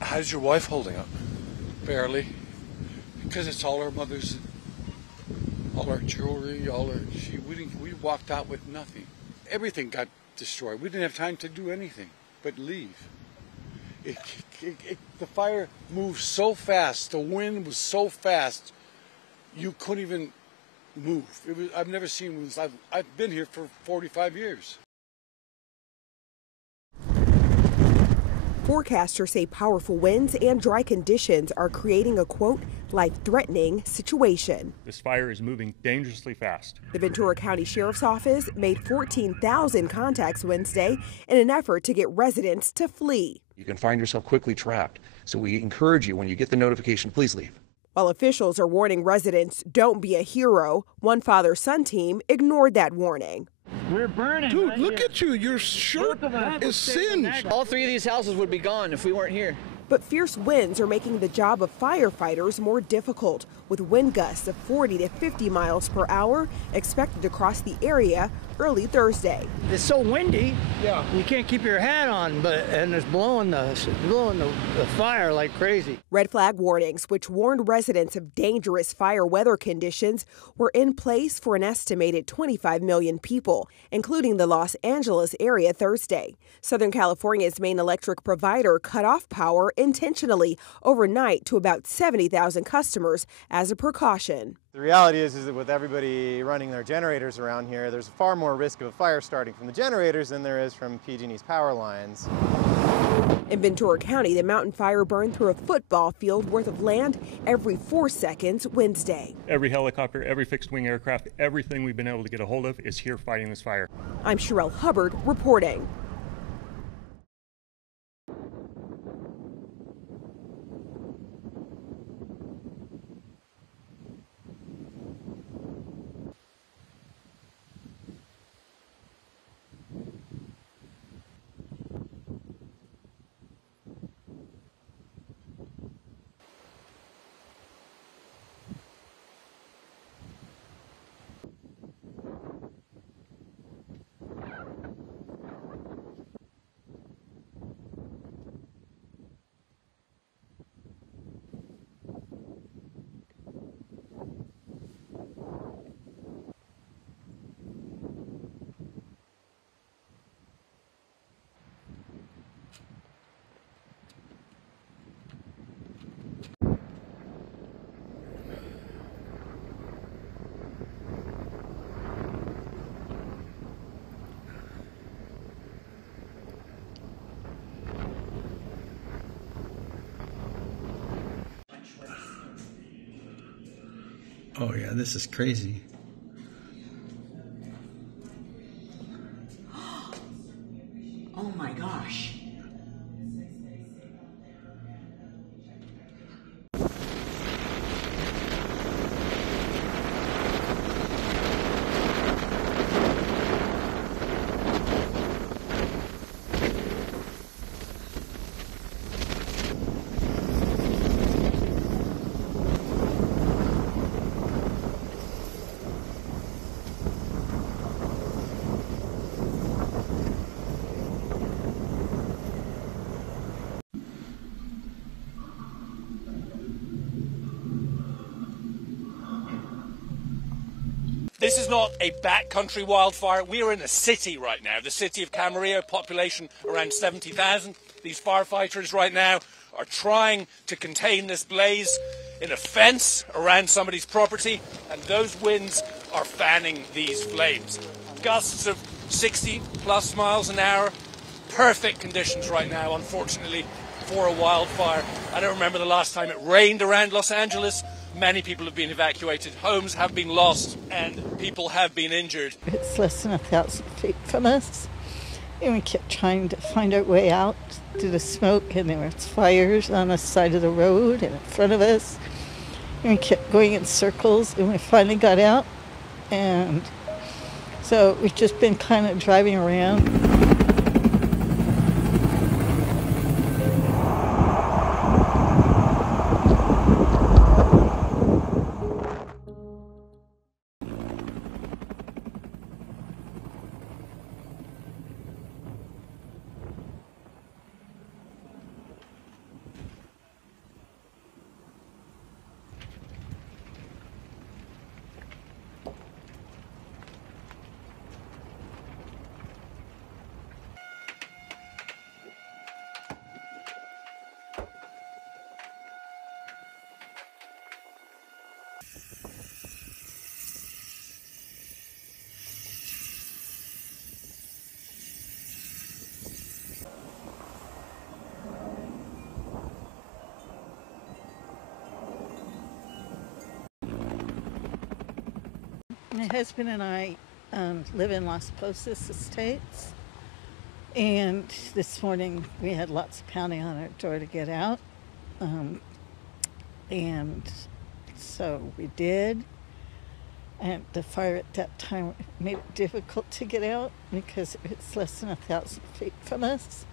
How's your wife holding up? Barely. Because it's all her mother's, all her jewelry, we walked out with nothing. Everything got destroyed. We didn't have time to do anything but leave. The fire moved so fast, the wind was so fast, you couldn't even move. I've never seen winds. I've been here for 45 years. Forecasters say powerful winds and dry conditions are creating a, quote, life-threatening situation. This fire is moving dangerously fast. The Ventura County Sheriff's Office made 14,000 contacts Wednesday in an effort to get residents to flee. You can find yourself quickly trapped. So we encourage you, when you get the notification, please leave. While officials are warning residents, don't be a hero, one father-son team ignored that warning. We're burning. Dude, look at you. Your shirt is singed. All three of these houses would be gone if we weren't here. But fierce winds are making the job of firefighters more difficult, with wind gusts of 40 to 50 miles per hour expected to cross the area early Thursday. It's so windy, you can't keep your hat on, and it's blowing the fire like crazy. Red flag warnings, which warned residents of dangerous fire weather conditions, were in place for an estimated 25 million people, including the Los Angeles area Thursday. Southern California's main electric provider cut off power intentionally overnight to about 70,000 customers as a precaution. The reality is that with everybody running their generators around here, there's far more risk of a fire starting from the generators than there is from PG&E's power lines. In Ventura County, the mountain fire burned through a football field worth of land every 4 seconds Wednesday. Every helicopter, every fixed-wing aircraft, everything we've been able to get a hold of is here fighting this fire. I'm Sherelle Hubbard reporting. Oh yeah, this is crazy. Oh my gosh. This is not a backcountry wildfire. We are in a city right now, the city of Camarillo, population around 70,000. These firefighters right now are trying to contain this blaze in a fence around somebody's property, and those winds are fanning these flames. Gusts of 60 plus miles an hour. Perfect conditions right now, unfortunately, for a wildfire. I don't remember the last time it rained around Los Angeles. Many people have been evacuated, homes have been lost, and people have been injured. It's less than 1,000 feet from us, and we kept trying to find our way out through the smoke, and there was fires on the side of the road and in front of us, and we kept going in circles, and we finally got out, and so we've just been kind of driving around. My husband and I live in Las Posas Estates, and this morning we had lots of pounding on our door to get out, and so we did. And the fire at that time made it difficult to get out because it's less than 1,000 feet from us.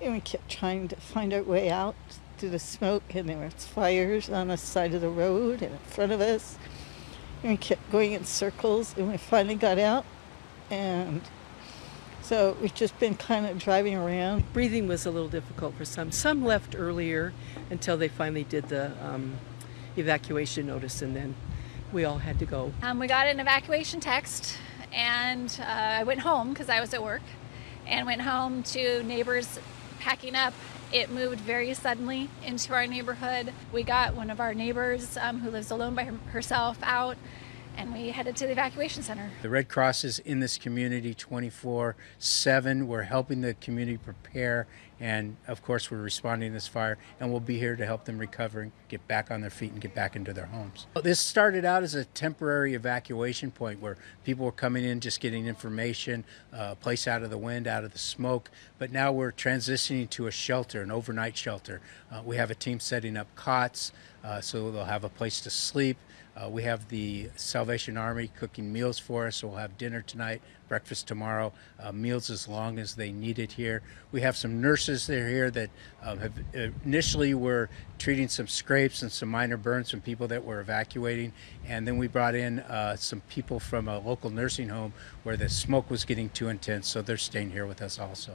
And we kept trying to find our way out through the smoke, and there was fires on the side of the road and in front of us. And we kept going in circles, and we finally got out. And so we've just been kind of driving around. Breathing was a little difficult for some. Some left earlier until they finally did the evacuation notice, and then we all had to go. We got an evacuation text, and I went home because I was at work, and went home to neighbors packing up. It moved very suddenly into our neighborhood. We got one of our neighbors who lives alone by herself out, and we headed to the evacuation center. The Red Cross is in this community 24/7. We're helping the community prepare, and of course we're responding to this fire, and we'll be here to help them recover and get back on their feet and get back into their homes. This started out as a temporary evacuation point where people were coming in just getting information, a place out of the wind, out of the smoke, but now we're transitioning to a shelter, an overnight shelter. We have a team setting up cots so they'll have a place to sleep. We have the Salvation Army cooking meals for us, so we'll have dinner tonight, breakfast tomorrow, meals as long as they need it here. We have some nurses that are here that have initially were treating some scrapes and some minor burns from people that were evacuating, and then we brought in some people from a local nursing home where the smoke was getting too intense, so they're staying here with us also.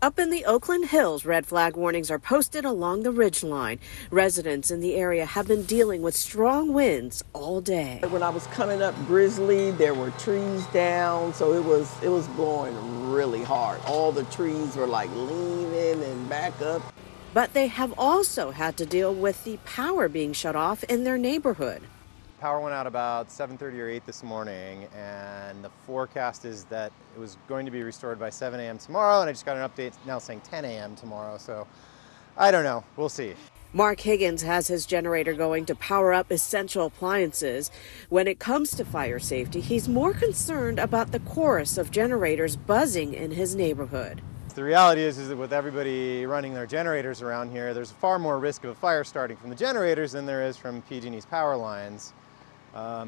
Up in the Oakland Hills, red flag warnings are posted along the ridgeline. Residents in the area have been dealing with strong winds all day. When I was coming up Grizzly, there were trees down, so it was blowing really hard. All the trees were like leaning and back up. But they have also had to deal with the power being shut off in their neighborhood. Power went out about 7:30 or 8 this morning, and the forecast is that it was going to be restored by 7 a.m. tomorrow, and I just got an update now saying 10 a.m. tomorrow, so I don't know. We'll see. Mark Higgins has his generator going to power up essential appliances. When it comes to fire safety, he's more concerned about the chorus of generators buzzing in his neighborhood. The reality is that with everybody running their generators around here, there's far more risk of a fire starting from the generators than there is from PG&E's power lines.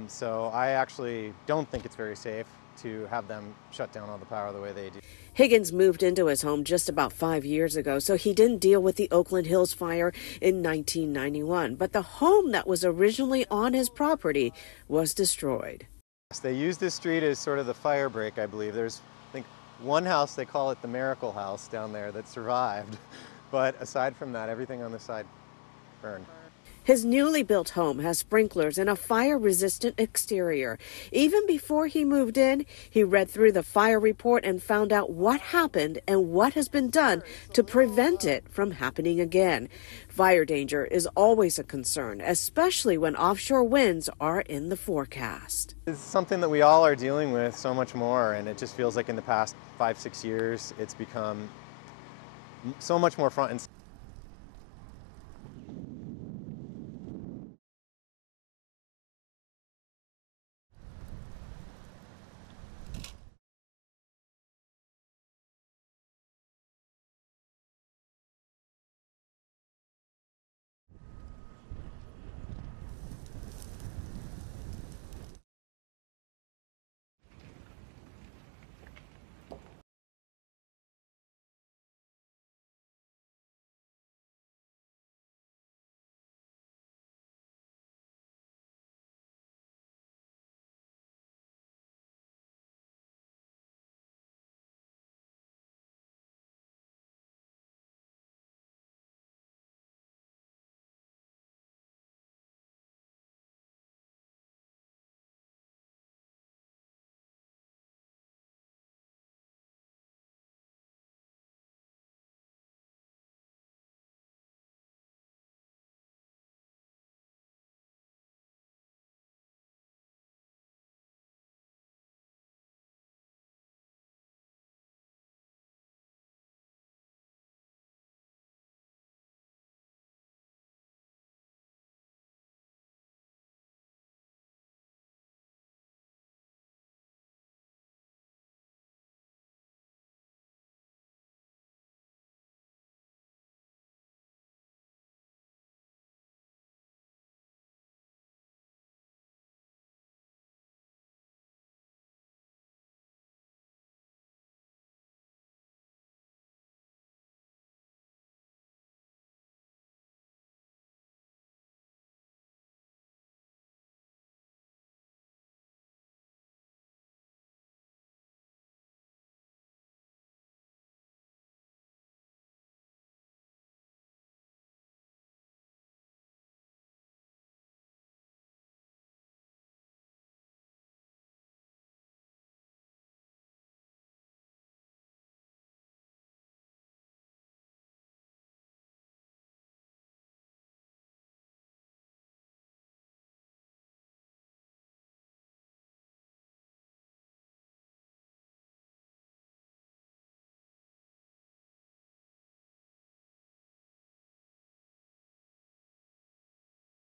So I actually don't think it's very safe to have them shut down all the power the way they do. Higgins moved into his home just about 5 years ago, so he didn't deal with the Oakland Hills fire in 1991. But the home that was originally on his property was destroyed. They use this street as sort of the fire break, I believe. There's, I think, one house, they call it the Miracle House down there, that survived. But aside from that, everything on the side burned. His newly built home has sprinklers and a fire-resistant exterior. Even before he moved in, he read through the fire report and found out what happened and what has been done to prevent it from happening again. Fire danger is always a concern, especially when offshore winds are in the forecast. It's something that we all are dealing with so much more, and it just feels like in the past 5-6 years, it's become so much more front and center.